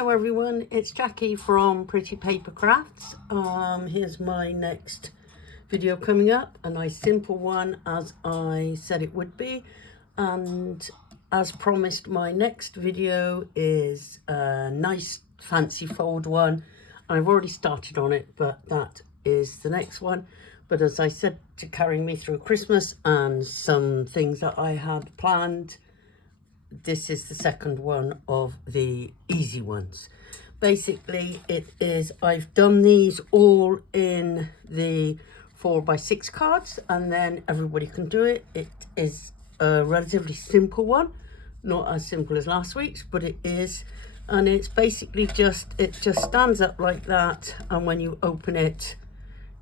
Hello everyone, it's Jackie from Pretty Paper Crafts. Here's my next video coming up, a nice simple one as I said it would be, and as promised my next video is a nice fancy fold one. I've already started on it, but that is the next one. But as I said, to carry me through Christmas and some things that I had planned, this is the second one of the easy ones. Basically it is, I've done these all in the 4x6 cards and then everybody can do it. It is a relatively simple one, not as simple as last week's, but it is. And it's basically it just stands up like that, and when you open it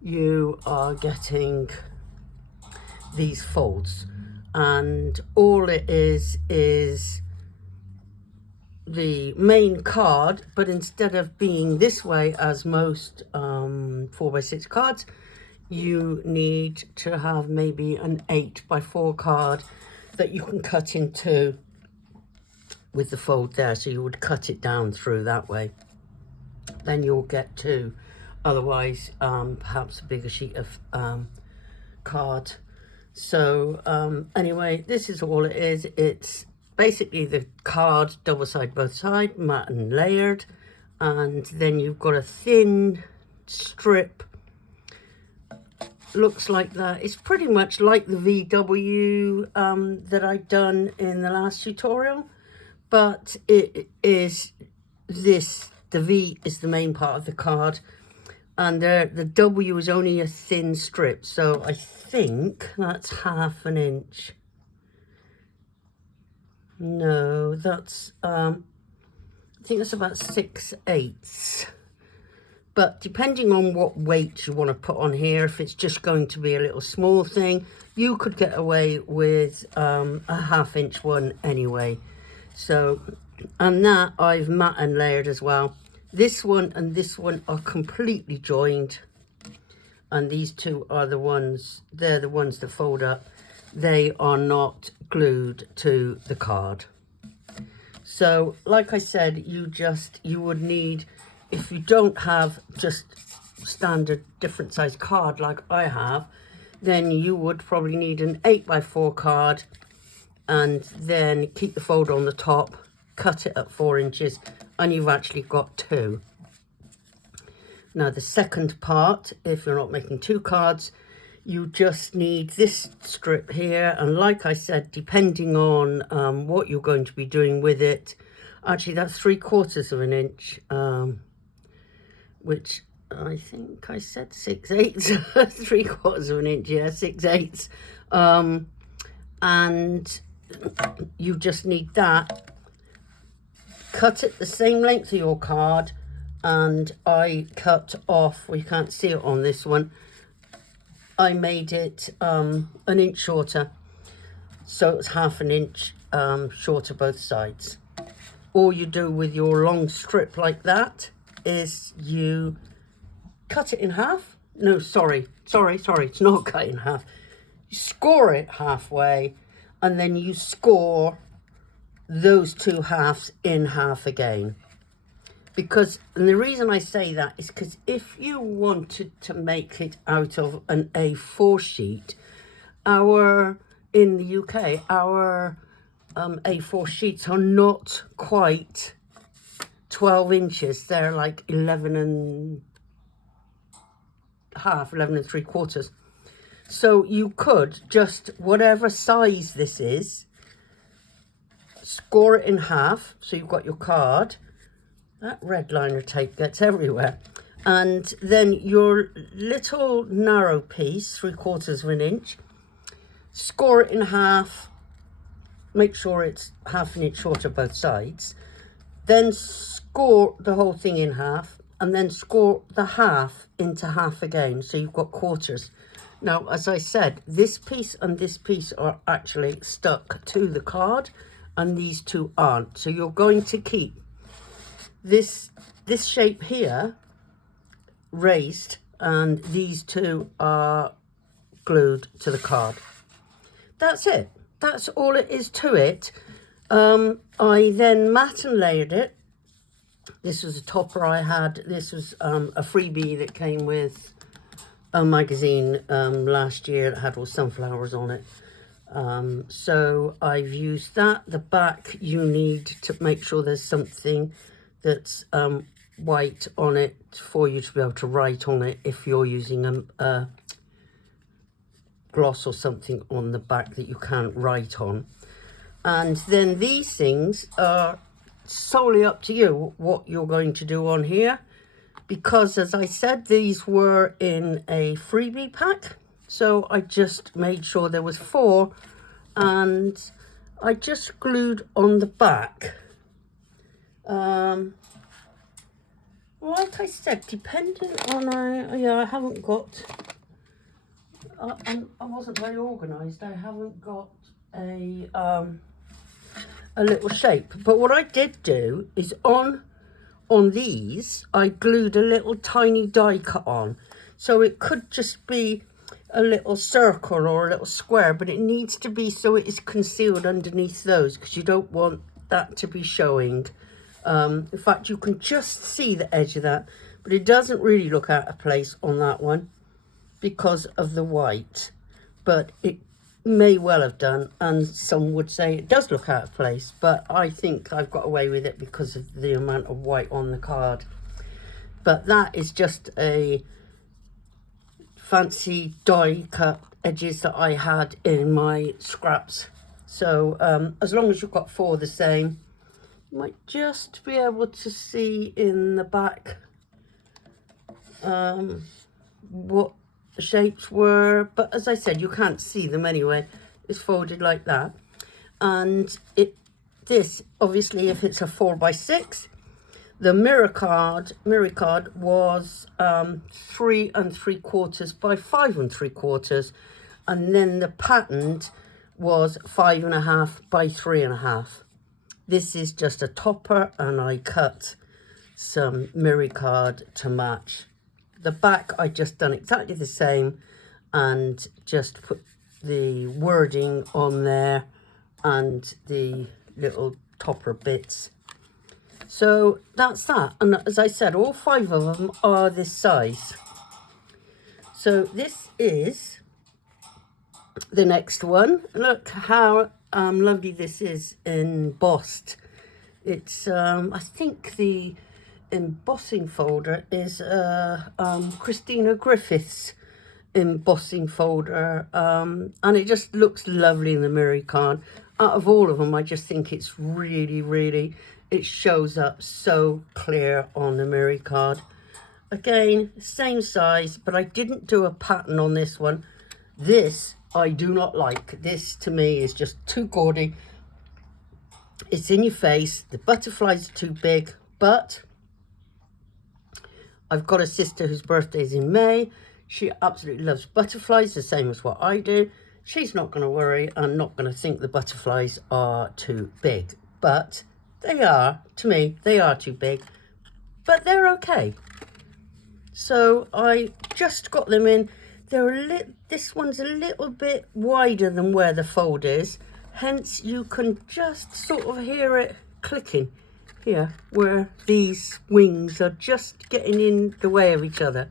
you are getting these folds. And all it is the main card, but instead of being this way as most 4x6 cards, you need to have maybe an 8x4 card that you can cut in two with the fold there. So you would cut it down through that way, then you'll get two. Otherwise perhaps a bigger sheet of card. So anyway, this is all it is. It's basically the card, double side, both side, matte and layered, and then you've got a thin strip, looks like that. It's pretty much like the VW that I'd done in the last tutorial, but it is this, the V is the main part of the card, and the W is only a thin strip, so I think that's 1/2 inch. No, that's I think that's about 6/8. But depending on what weight you want to put on here, if it's just going to be a little small thing, you could get away with a 1/2 inch one anyway. So, and that I've matte and layered as well. This one and this one are completely joined, and these two are the ones, they're the ones that fold up. They are not glued to the card. So like I said, you would need, if you don't have just standard different size card like I have, then you would probably need an 8x4 card, and then keep the fold on the top, cut it at 4 inches, and you've actually got two. Now the second part, if you're not making two cards, you just need this strip here, and like I said, depending on what you're going to be doing with it, actually that's 3/4 inch, which I think I said 6/8, 3/4 inch, yeah, 6/8, and you just need that. Cut it the same length of your card, and I cut off, well, you can't see it on this one, I made it an inch shorter, so it's 1/2 inch shorter both sides. All you do with your long strip like that is you cut it in half. No, sorry, it's not cut in half. You score it halfway, and then you score those two halves in half again. Because, and the reason I say that is because if you wanted to make it out of an A4 sheet, in the UK, our A4 sheets are not quite 12 inches. They're like 11 3/4. So you could just, whatever size this is, score it in half, so you've got your card. That red liner tape gets everywhere. And then your little narrow piece, 3/4 inch, score it in half, make sure it's 1/2 inch shorter both sides, then score the whole thing in half, and then score the half into half again, so you've got quarters. Now, as I said, this piece and this piece are actually stuck to the card, and these two aren't. So you're going to keep this shape here raised, and these two are glued to the card. That's it. That's all it is to it. I then matte and layered it This was a topper I had. This was a freebie that came with a magazine last year that had all sunflowers on it. So I've used that. The back, you need to make sure there's something that's white on it for you to be able to write on it if you're using a gloss or something on the back that you can't write on. And then these things are solely up to you what you're going to do on here, because as I said, these were in a freebie pack, so I just made sure there was 4, and I just glued on the back. Like I said, depending on I haven't got I wasn't very organized. I haven't got a little shape, but what I did do is on these I glued a little tiny die cut on, so it could just be a little circle or a little square, but it needs to be so it is concealed underneath those, because you don't want that to be showing. In fact, you can just see the edge of that, but it doesn't really look out of place on that one because of the white, but it may well have done, and some would say it does look out of place, but I think I've got away with it because of the amount of white on the card. But that is just a fancy die cut edges that I had in my scraps. So as long as you've got 4 the same, you might just be able to see in the back what the shapes were, but as I said, you can't see them anyway. It's folded like that, and this obviously, if it's a 4x6, the mirror card was 3 3/4 by 5 3/4, and then the patterned was 5.5 by 3.5. This is just a topper, and I cut some mirror card to match. The back, I just done exactly the same and just put the wording on there and the little topper bits. So that's that. And as I said, all 5 of them are this size. So this is the next one. Look how lovely this is embossed. It's I think the embossing folder is Christina Griffith's embossing folder, and it just looks lovely in the mirror card. Out of all of them, I just think it's really, it shows up so clear on the mirror card. Again, same size, but I didn't do a pattern on this one. This I do not like. This to me is just too gaudy. It's in your face. The butterflies are too big, but I've got a sister whose birthday is in May. She absolutely loves butterflies, the same as what I do. She's not going to worry and not going to think the butterflies are too big. But they are, to me, they are too big. But they're okay. So I just got them in. This one's a little bit wider than where the fold is. Hence, you can just sort of hear it clicking here, where these wings are just getting in the way of each other.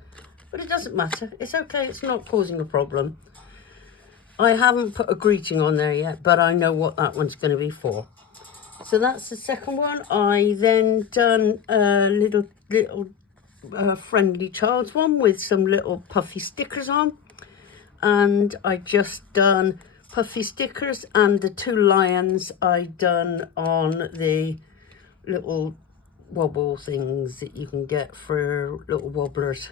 But it doesn't matter. It's okay. It's not causing a problem. I haven't put a greeting on there yet, but I know what that one's going to be for. So that's the second one. I then done a little friendly child's one with some little puffy stickers on. And I just done puffy stickers, and the 2 lions I done on the little wobble things that you can get for little wobblers.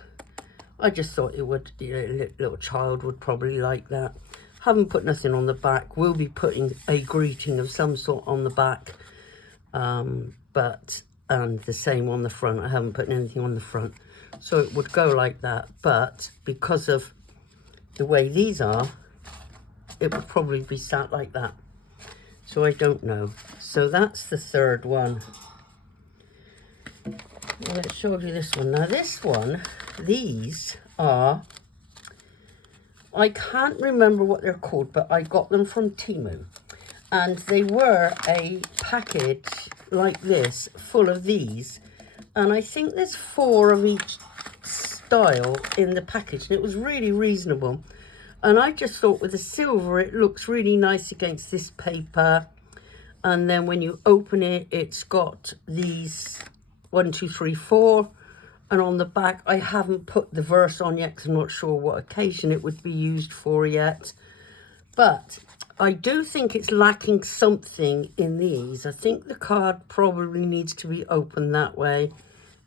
I just thought it would, a little child would probably like that. Haven't put nothing on the back. We'll be putting a greeting of some sort on the back, and the same on the front. I haven't put anything on the front, so it would go like that. But because of the way these are, it would probably be sat like that. So I don't know. So that's the third one. Let's show you this one. Now this one, these are, I can't remember what they're called, but I got them from Temu. And they were a package like this, full of these. And I think there's 4 of each style in the package, and it was really reasonable. And I just thought with the silver, it looks really nice against this paper. And then when you open it, it's got these 1, 2, 3, 4. And on the back, I haven't put the verse on yet because I'm not sure what occasion it would be used for yet. But I do think it's lacking something in these. I think the card probably needs to be opened that way.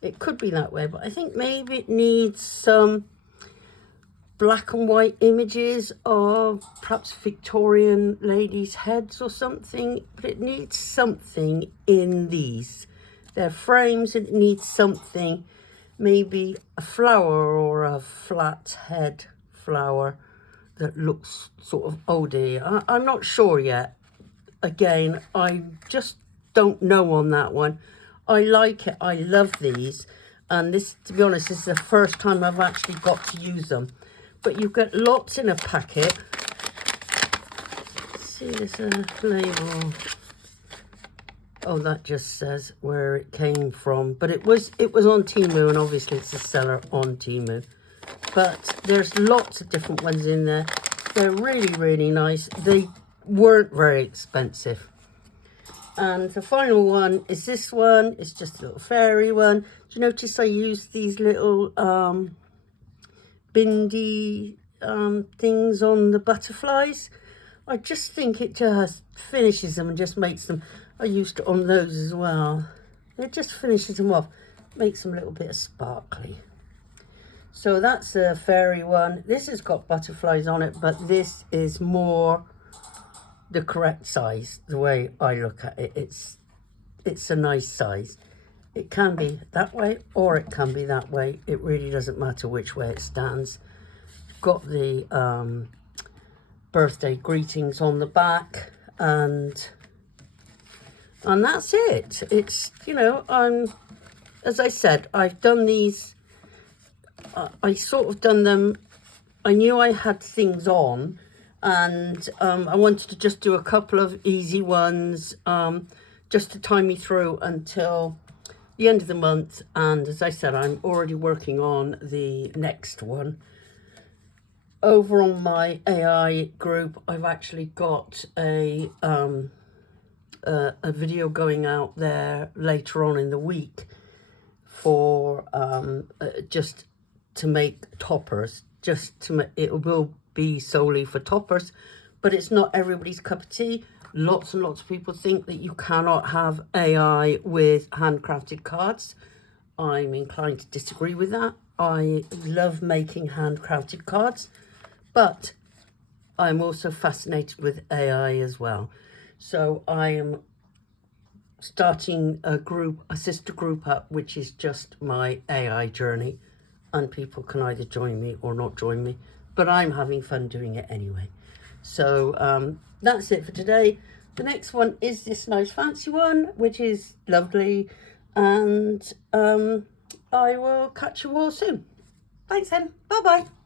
It could be that way, but I think maybe it needs some black and white images of perhaps Victorian ladies' heads or something. But it needs something in these. They're frames, it needs something. Maybe a flower or a flat head flower that looks sort of oldie. I'm not sure yet. Again, I just don't know on that one. I like it. I love these. And this, to be honest, this is the first time I've actually got to use them. But you get lots in a packet. Let's see, there's a label. Oh, that just says where it came from. But it was on Temu, and obviously it's a seller on Temu. But there's lots of different ones in there. They're really, really nice. They weren't very expensive. And the final one is this one. It's just a little fairy one. Do you notice I used these little bindi things on the butterflies? I just think it just finishes them and just makes them... I used it on those as well. It just finishes them off. Makes them a little bit of sparkly. So that's a fairy one. This has got butterflies on it, but this is more the correct size, the way I look at it. It's a nice size. It can be that way or it can be that way. It really doesn't matter which way it stands. Got the birthday greetings on the back, and that's it. It's, you know, as I said, I've done these. I sort of done them. I knew I had things on, and I wanted to just do a couple of easy ones just to tie me through until the end of the month. And as I said, I'm already working on the next one. Over on my AI group, I've actually got a video going out there later on in the week for just to make toppers. It will be solely for toppers, but it's not everybody's cup of tea. Lots and lots of people think that you cannot have AI with handcrafted cards. I'm inclined to disagree with that. I love making handcrafted cards, but I'm also fascinated with AI as well. So I am starting a sister group up, which is just my AI journey, and people can either join me or not join me, but I'm having fun doing it anyway. So that's it for today. The next one is this nice fancy one, which is lovely, and I will catch you all soon. Thanks then. Bye bye.